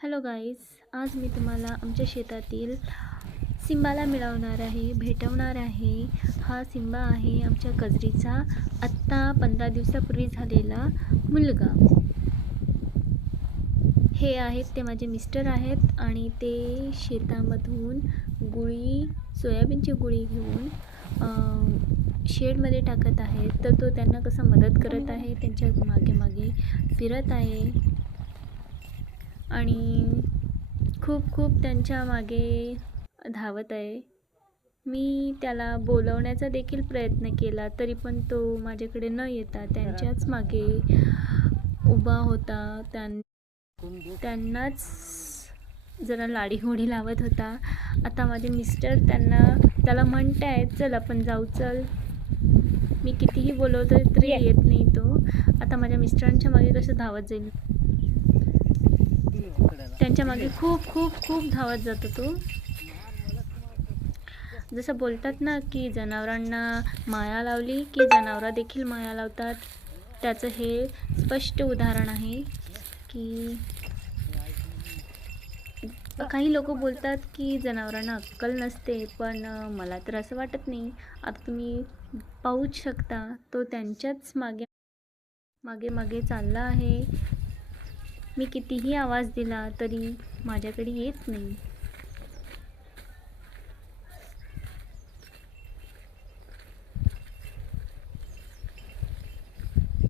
Hello guys, आज मी तुम्हाला आमच्या शेतातील सिंबाला भेटवणार आहे. हा सिंबा आहे आमच्या कजरीचा आत्ता 15 दिवसापूर्वी झालेला मुलगा. हे आहेत ते माझे मिस्टर आहेत आणि ते शेतामधून सोयाबीनची गुळी घेऊन शेडमध्ये टाकत आहेत. तर तो त्यांना कसा मदत करत आहे, त्यांच्या मागे मागे फिरत आहे आणि खूप खूप त्यांच्या मागे धावत आहे. मी त्याला बोलवण्याचा देखील प्रयत्न केला, तरी पण तो माझ्याकडे न येता त्यांच्याच मागे उभा होता. त्यांनाच जरा लाडीगोडी लावत होता. आता माझे मिस्टर त्याला म्हणत आहेत, चल आपण जाऊ, चल. मी कितीही बोलवतो तरी येत नाही तो. आता माझ्या मिस्टरांच्या मागे कसं धावत जाईल, त्यांच्या मागे खूप खूप खूप धावत जातो तो. जसं बोलतात ना की जनावरांना माया लावली की जनावरं देखील माया लावतात, त्याचं हे स्पष्ट उदाहरण आहे. की काही लोक बोलतात की जनावरांना अक्कल नसते, पण मला तर असं वाटत नाही. आता तुम्ही पाहूच शकता, तो त्यांच्याच मागे मागे चालला आहे. मी कितीही आवाज दिला तरी माझ्याकडे येत नाही.